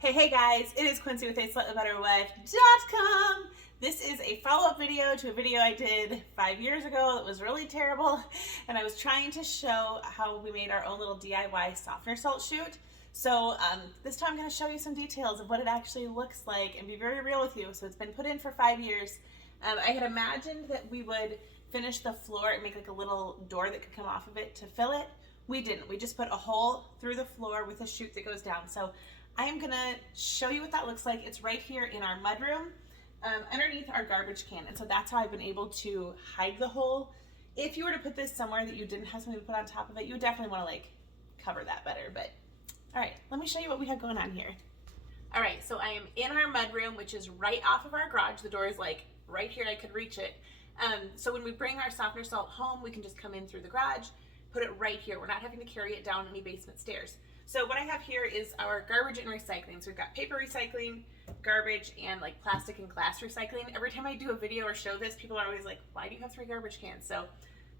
Hey guys, it is Quincy with aslightlybetterwife.com. This is a follow-up video to a video I did 5 years ago that was really terrible, and I was trying to show how we made our own little DIY softener salt chute. So this time I'm going to show you some details of what it actually looks like and be very real with you. So it's been put in for 5 years. I had imagined that we would finish the floor and make like a little door that could come off of it to fill it. We didn't. We just put a hole through the floor with a chute that goes down. So I am gonna show you what that looks like. It's right here in our mudroom, underneath our garbage can. And so that's how I've been able to hide the hole. If you were to put this somewhere that you didn't have something to put on top of it, you would definitely wanna like cover that better. But all right, let me show you what we have going on here. All right, so I am in our mudroom, which is right off of our garage. The door is like right here, I could reach it. So when we bring our softener salt home, we can just come in through the garage, put it right here. We're not having to carry it down any basement stairs. So what I have here is our garbage and recycling. So we've got paper recycling, garbage, and like plastic and glass recycling. Every time I do a video or show this, people are always like, why do you have 3 garbage cans? So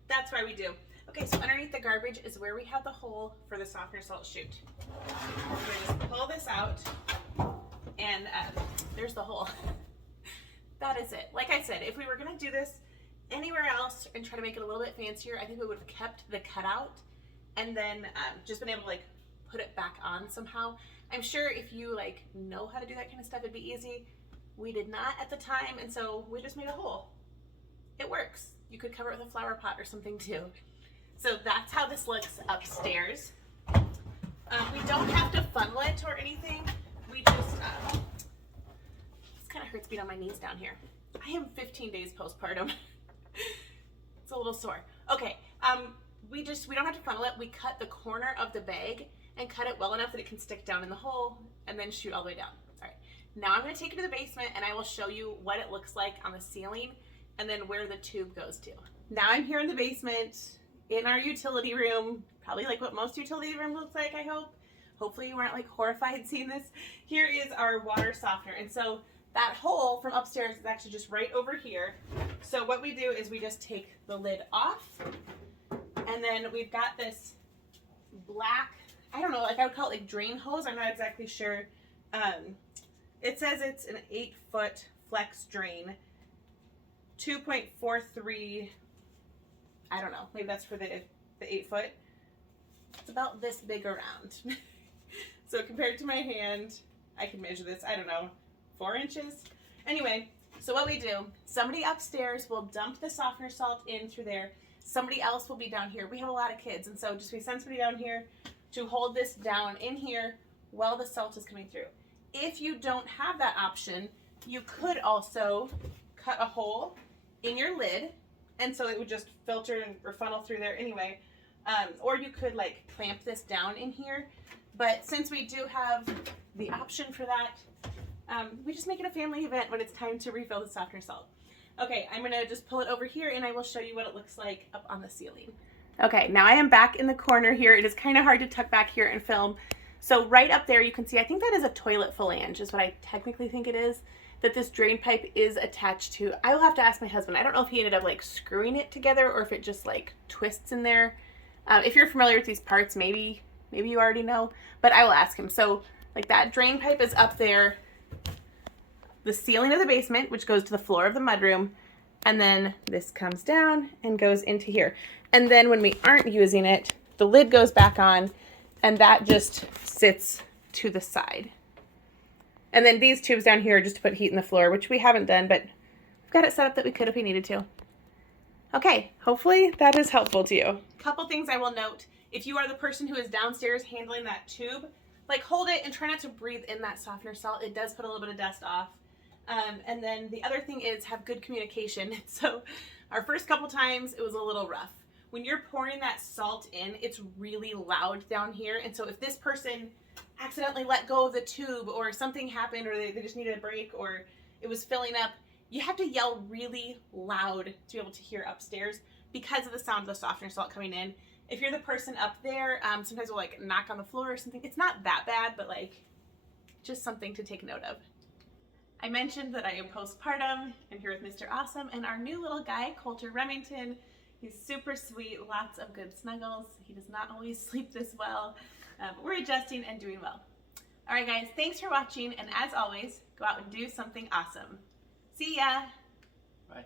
that's why we do. Okay, so underneath the garbage is where we have the hole for the softener salt chute. So I just pull this out, and there's the hole. That is it. Like I said, if we were gonna do this anywhere else and try to make it a little bit fancier, I think we would have kept the cutout and then just been able to like put it back on somehow. I'm sure if you like know how to do that kind of stuff, it'd be easy. We did not at the time, and so we just made a hole. It works. You could cover it with a flower pot or something too. So that's how this looks upstairs. We don't have to funnel it or anything. We just, this kind of hurts being on my knees down here. I am 15 days postpartum. It's a little sore. Okay, we don't have to funnel it. We cut the corner of the bag and cut it well enough that it can stick down in the hole and then shoot all the way down. All right, now I'm gonna take it to the basement and I will show you what it looks like on the ceiling and then where the tube goes to. Now I'm here in the basement in our utility room, probably like what most utility rooms look like, I hope. Hopefully you weren't like horrified seeing this. Here is our water softener. And so that hole from upstairs is actually just right over here. So what we do is we just take the lid off, and then we've got this black, I don't know, like I would call it like drain hose. I'm not exactly sure. It says it's an 8-foot flex drain, 2.43. I don't know, maybe that's for the 8-foot. It's about this big around. So compared to my hand, I can measure this, I don't know, 4 inches. Anyway, so what we do, somebody upstairs will dump the softener salt in through there. Somebody else will be down here. We have a lot of kids, and so just we send somebody down here to hold this down in here while the salt is coming through. If you don't have that option, you could also cut a hole in your lid, and so it would just filter or funnel through there anyway. Or you could like clamp this down in here. But since we do have the option for that, we just make it a family event when it's time to refill the softener salt. Okay, I'm gonna just pull it over here and I will show you what it looks like up on the ceiling. Okay, now I am back in the corner here. It is kind of hard to tuck back here and film. So right up there you can see, I think that is a toilet flange is what I technically think it is, that this drain pipe is attached to. I will have to ask my husband. I don't know if he ended up like screwing it together or if it just like twists in there. If you're familiar with these parts, maybe you already know, but I will ask him. So like that drain pipe is up there, the ceiling of the basement, which goes to the floor of the mudroom, and then this comes down and goes into here. And then when we aren't using it, the lid goes back on and that just sits to the side. And then these tubes down here are just to put heat in the floor, which we haven't done, but we've got it set up that we could if we needed to. Okay, hopefully that is helpful to you. Couple things I will note. If you are the person who is downstairs handling that tube, like hold it and try not to breathe in that softener salt. It does put a little bit of dust off. And then the other thing is have good communication. So our first couple times it was a little rough. When you're pouring that salt in, it's really loud down here. And so if this person accidentally let go of the tube or something happened or they just needed a break or it was filling up, you have to yell really loud to be able to hear upstairs because of the sound of the softener salt coming in. If you're the person up there, sometimes we'll like knock on the floor or something. It's not that bad, but like just something to take note of. I mentioned that I am postpartum. I'm here with Mr. Awesome and our new little guy, Coulter Remington. He's super sweet, lots of good snuggles. He does not always sleep this well, but we're adjusting and doing well. All right, guys, thanks for watching. And as always, go out and do something awesome. See ya. Bye.